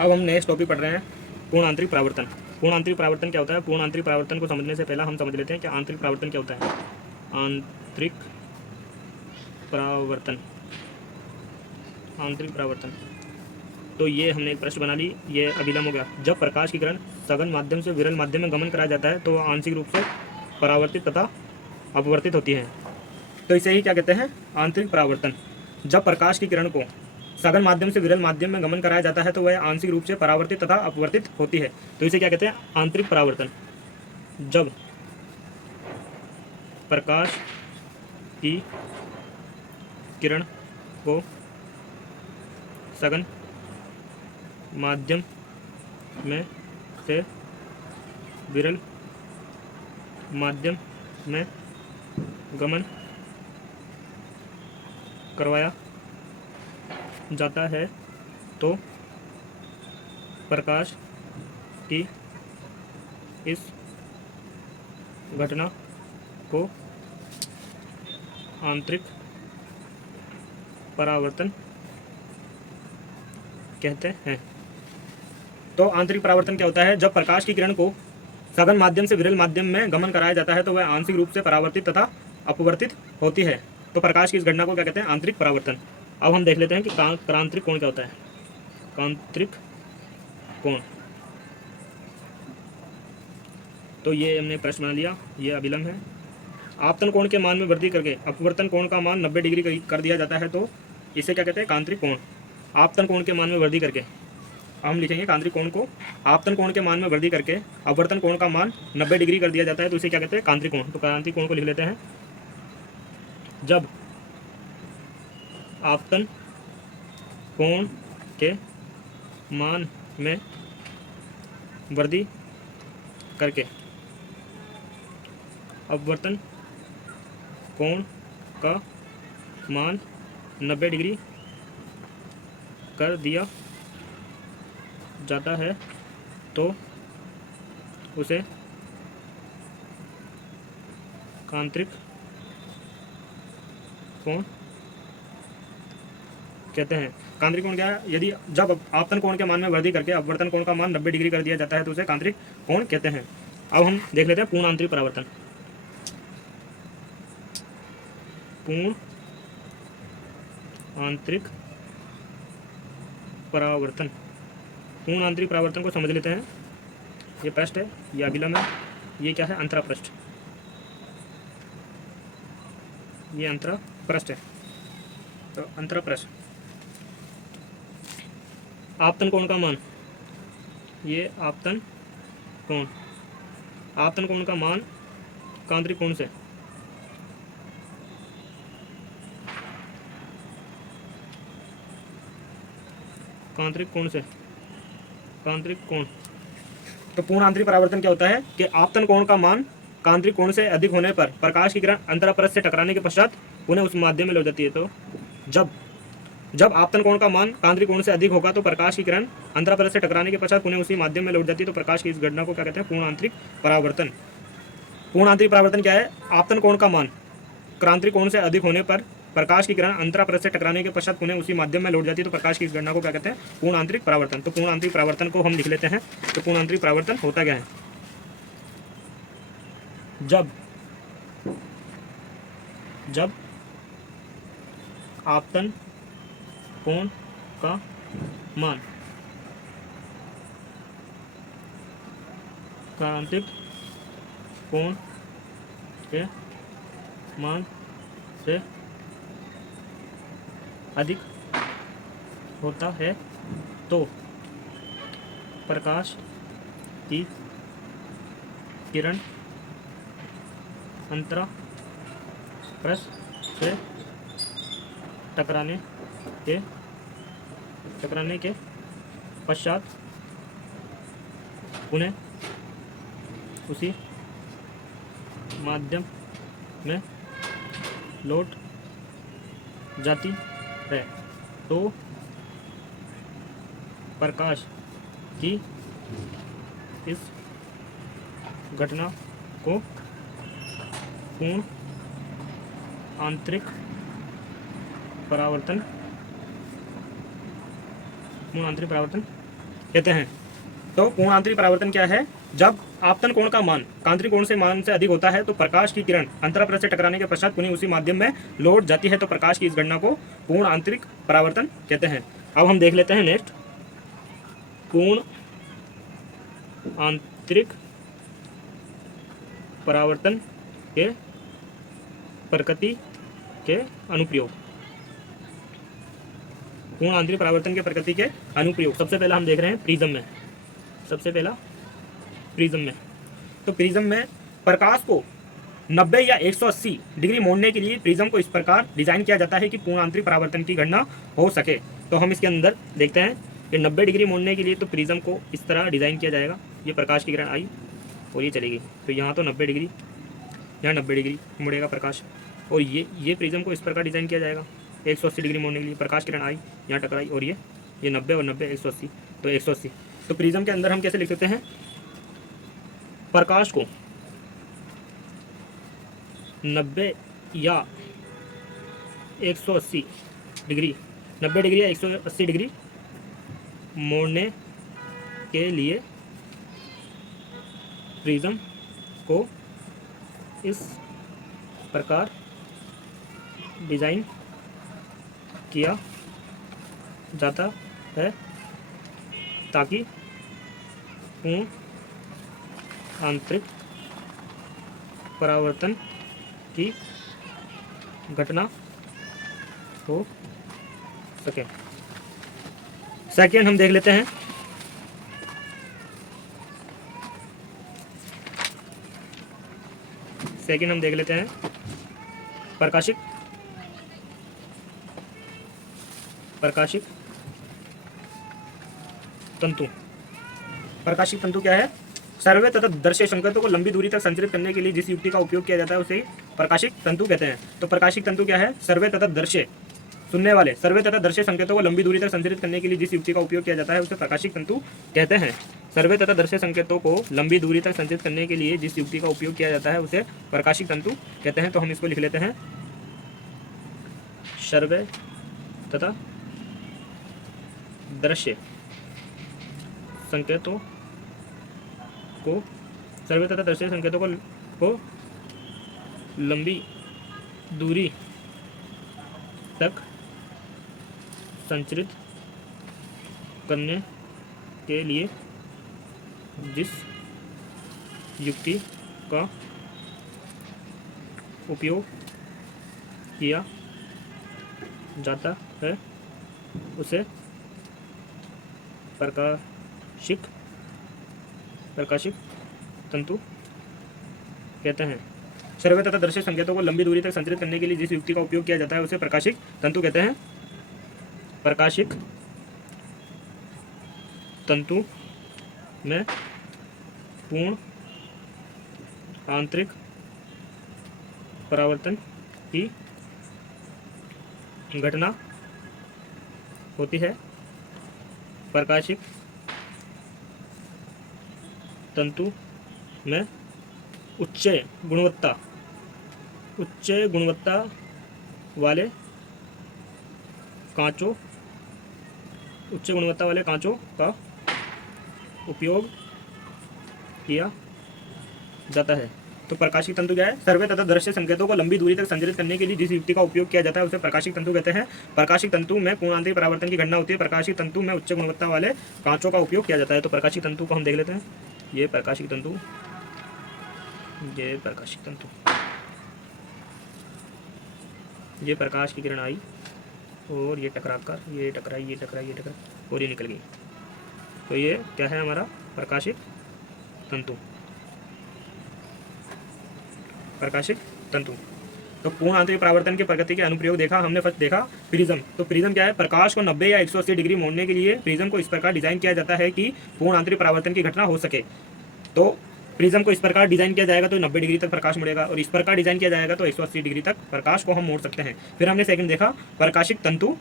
अब हम next topic पढ़ रहे हैं पूर्ण आंतरिक परावर्तन। पूर्ण आंतरिक परावर्तन क्या होता है? पूर्ण आंतरिक परावर्तन को समझने से पहले हम समझ लेते हैं कि आंतरिक परावर्तन क्या होता है। आंतरिक परावर्तन, आंतरिक परावर्तन, तो ये हमने एक प्रश्न बना ली, ये अभिलंब हो गया। जब प्रकाश की किरण सघन माध्यम से विरल माध्यम में गमन कराया जाता है तो वह आंशिक रूप से परावर्तित तथा अपवर्तित होती है। तो इसे ही क्या कहते हैं? आंतरिक परावर्तन। जब प्रकाश की किरण को सघन माध्यम से विरल माध्यम में गमन कराया जाता है तो वह आंशिक रूप से परावर्तित तथा अपवर्तित होती है। तो इसे क्या कहते हैं? आंतरिक परावर्तन। जब प्रकाश की किरण को सघन माध्यम में से विरल माध्यम में गमन करवाया जाता है तो प्रकाश की इस घटना को आंतरिक परावर्तन कहते हैं। तो आंतरिक परावर्तन क्या होता है? जब प्रकाश की किरण को सघन माध्यम से विरल माध्यम में गमन कराया जाता है तो वह आंशिक रूप से परावर्तित तथा अपवर्तित होती है। तो प्रकाश की इस घटना को क्या कहते हैं? आंतरिक परावर्तन। अब हम देख लेते हैं कि क्रांतिक कोण क्या होता है। क्रांतिक कोण, तो ये हमने प्रश्न बना लिया, ये अभिलंब है। आपतन कोण के मान में वृद्धि करके अपवर्तन कोण का मान 90 डिग्री कर दिया जाता है तो इसे क्या कहते हैं? क्रांतिक कोण। आपतन कोण के मान में वृद्धि करके हम लिखेंगे क्रांतिक कोण को, आपतन कोण के मान में वृद्धि करके अपवर्तन कोण का मान 90 डिग्री कर दिया जाता है तो इसे क्या कहते हैं? क्रांतिक कोण। तो क्रांतिक कोण को लिख लेते हैं। जब आपतन कोण के मान में वृद्धि करके अपवर्तन कोण का मान 90 डिग्री कर दिया जाता है तो उसे क्रांतिक कोण कहते हैं। क्रांतिक कोण क्या है? यदि जब आपतन कोण के मान में वृद्धि करके अपवर्तन कोण का मान 90 डिग्री कर दिया जाता है तो उसे क्रांतिक कोण कहते हैं। अब हम देख लेते हैं पूर्ण आंतरिक परावर्तन। पूर्ण आंतरिक परावर्तन, पूर्ण आंतरिक परावर्तन को समझ लेते हैं। ये पृष्ठ है, ये अभिलंब है, ये क्या है? अंतरा पृष्ठ, ये अंतरा पृष्ठ है। तो अंतरा पृष्ठ, आपतन कोण का मान, ये आपतन कोण, आपतन कोण का मान क्रांतिक कोण से क्रांतिक कोण से क्रांतिक कोण। तो पूर्ण आंतरिक परावर्तन क्या होता है कि आपतन कोण का मान क्रांतिक कोण से अधिक होने पर प्रकाश की किरण अंतरापरत से टकराने के पश्चात पुनः उस माध्यम में लौट जाती है। तो जब आपतन कोण का मान क्रांतिक कोण से अधिक होगा तो प्रकाश की किरण अंतरापरत से टकराने के पश्चात पुनः उसी माध्यम में लौट जाती है। तो प्रकाश की इस घटना को क्या कहते हैं? पूर्ण आंतरिक परावर्तन। पूर्ण आंतरिक परावर्तन क्या है? आपतन कोण का मान क्रांतिक कोण से अधिक होने पर प्रकाश की किरण अंतरापरत से टकराने के पश्चात पुनः उसी माध्यम में लौट जाती है। तो प्रकाश की इस घटना को क्या कहते हैं? पूर्ण आंतरिक परावर्तन। तो पूर्ण आंतरिक परावर्तन को हम लिख लेते हैं। तो पूर्ण आंतरिक परावर्तन होता क्या है? जब आपतन कोण का मान क्रांतिक कोण के मान से अधिक होता है तो प्रकाश की किरण अंतरापरत से टकराने के पश्चात पुनः उसी माध्यम में लौट जाती है। तो प्रकाश की इस घटना को पूर्ण आंतरिक परावर्तन कहते हैं। तो पूर्ण आंतरिक परावर्तन क्या है? जब आपतन कोण का मान कांतरिक कोण से मान से अधिक होता है तो प्रकाश की किरण अंतरापृष्ठ से टकराने के पश्चात पुनः उसी माध्यम में लौट जाती है, तो प्रकाश की इस घटना को पूर्ण आंतरिक परावर्तन कहते हैं। अब हम देख लेते हैं नेक्स्ट, पूर्ण आंतरिक परावर्तन के प्रकृति के अनुप्रयोग। पूर्ण आंतरिक परावर्तन के प्रकृति के अनुप्रयोग सबसे पहला हम देख रहे हैं प्रिज्म में। सबसे पहला प्रिज्म में, तो प्रिज्म में प्रकाश को 90 या 180 डिग्री मोड़ने के लिए प्रिज्म को इस प्रकार डिजाइन किया जाता है कि पूर्ण आंतरिक परावर्तन की गणना हो सके। तो हम इसके अंदर देखते हैं कि 90 डिग्री मोड़ने के लिए तो प्रिज्म को इस तरह डिज़ाइन किया जाएगा। ये प्रकाश की किरण आई और ये चलेगी, तो यहाँ तो 90 डिग्री, यहाँ 90 डिग्री मुड़ेगा प्रकाश, और ये प्रिज्म को इस प्रकार डिज़ाइन किया जाएगा 180 डिग्री मोड़ने के लिए। प्रकाश किरण आई, यहाँ टकराई, और ये 90 और 90 180, तो 180। तो प्रिज्म के अंदर हम कैसे लिख सकते हैं? प्रकाश को 90 या 180 डिग्री, 90 डिग्री या 180 डिग्री मोड़ने के लिए प्रिज्म को इस प्रकार डिज़ाइन किया जाता है ताकि पूर्ण आंतरिक परावर्तन की घटना हो सके। सेकेंड हम देख लेते हैं, प्रकाशिक तंतु। प्रकाशिक तंतु क्या है? सर्वे तथा दर्शय संकेतों को लंबी दूरी तक संचरित करने के लिए जिस युक्ति का उपयोग किया जाता है उसे प्रकाशिक तंतु कहते हैं। तो प्रकाशिक तंतु क्या है? सर्वे तथा दर्शय, सुनने वाले सर्वे तथा दर्शय संकेतों को लंबी दूरी तक संचरित करने के लिए जिस युक्ति का उपयोग किया जाता है उसे प्रकाशिक तंतु कहते हैं। सर्वे तथा दर्शय संकेतों को लंबी दूरी तक संचरित करने के लिए जिस युक्ति का उपयोग किया जाता है उसे प्रकाशिक तंतु कहते हैं। तो हम इसको लिख लेते हैं, सर्वे तथा दृश्य संकेतों को लंबी दूरी तक संचरित करने के लिए जिस युक्ति का उपयोग किया जाता है उसे प्रकाशिक तंतु कहते हैं। सर्वे तथा दर्शय संकेतों को लंबी दूरी तक संचरित करने के लिए जिस युक्ति का उपयोग किया जाता है उसे प्रकाशिक तंतु कहते हैं। प्रकाशिक तंतु में पूर्ण आंतरिक परावर्तन की घटना होती है। प्रकाशिक तंतु में उच्च गुणवत्ता वाले कांचों का उपयोग किया जाता है। तो प्रकाशिक तंतु क्या है? सर्वे तथा दृश्य संकेतों को लंबी दूरी तक संचरित करने के लिए जिस युक्ति का उपयोग किया जाता है उसे प्रकाशिक तंतु कहते हैं। प्रकाशिक तंतु में पूर्ण आंतरिक परावर्तन की घटना होती है। प्रकाशिक तंतु में उच्च गुणवत्ता वाले कांचों का उपयोग किया जाता है। तो प्रकाशिक तंतु को हम देख लेते हैं। ये प्रकाशिक तंतु, ये प्रकाश की किरण आई और ये टकराकर ये टकराई और ये निकल गई। तो ये क्या है? हमारा प्रकाशिक तंतु। तो पूर्ण आंतरिक परावर्तन के प्रकृति के अनुप्रयोग देखा हमने। फर्स्ट देखा प्रिज्म। तो प्रिज्म क्या है? प्रकाश को 90 या 180 डिग्री मोड़ने के लिए प्रिज्म को इस प्रकार डिजाइन किया जाता है कि पूर्ण आंतरिक परावर्तन की घटना हो सके। तो प्रिज्म को इस प्रकार डिजाइन किया जाएगा तो 90 डिग्री तक प्रकाश मुड़ेगा, और इस प्रकार डिजाइन किया जाएगा तो 180 डिग्री तक प्रकाश को हम मोड़ सकते हैं। फिर हमने सेकंड देखा प्रकाशिक तंतु।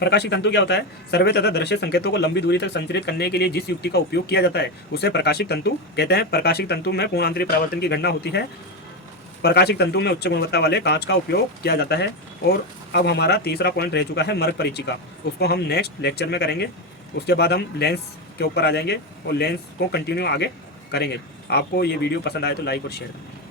प्रकाशिक तंतु क्या होता है? सर्वे तथा दृश्य संकेतों को लंबी दूरी तक संचरित करने के लिए जिस युक्ति का उपयोग किया जाता है उसे प्रकाशिक तंतु कहते हैं। प्रकाशिक तंतु में पूर्ण आंतरिक परावर्तन की घटना होती है। प्रकाशिक तंतु में उच्च गुणवत्ता वाले कांच का उपयोग किया जाता है। और अब हमारा तीसरा पॉइंट रह चुका है मर्ग परिचिका, उसको हम नेक्स्ट लेक्चर में करेंगे। उसके बाद हम लेंस के ऊपर आ जाएंगे और लेंस को कंटिन्यू आगे करेंगे। आपको ये वीडियो पसंद आए तो लाइक और शेयर करें।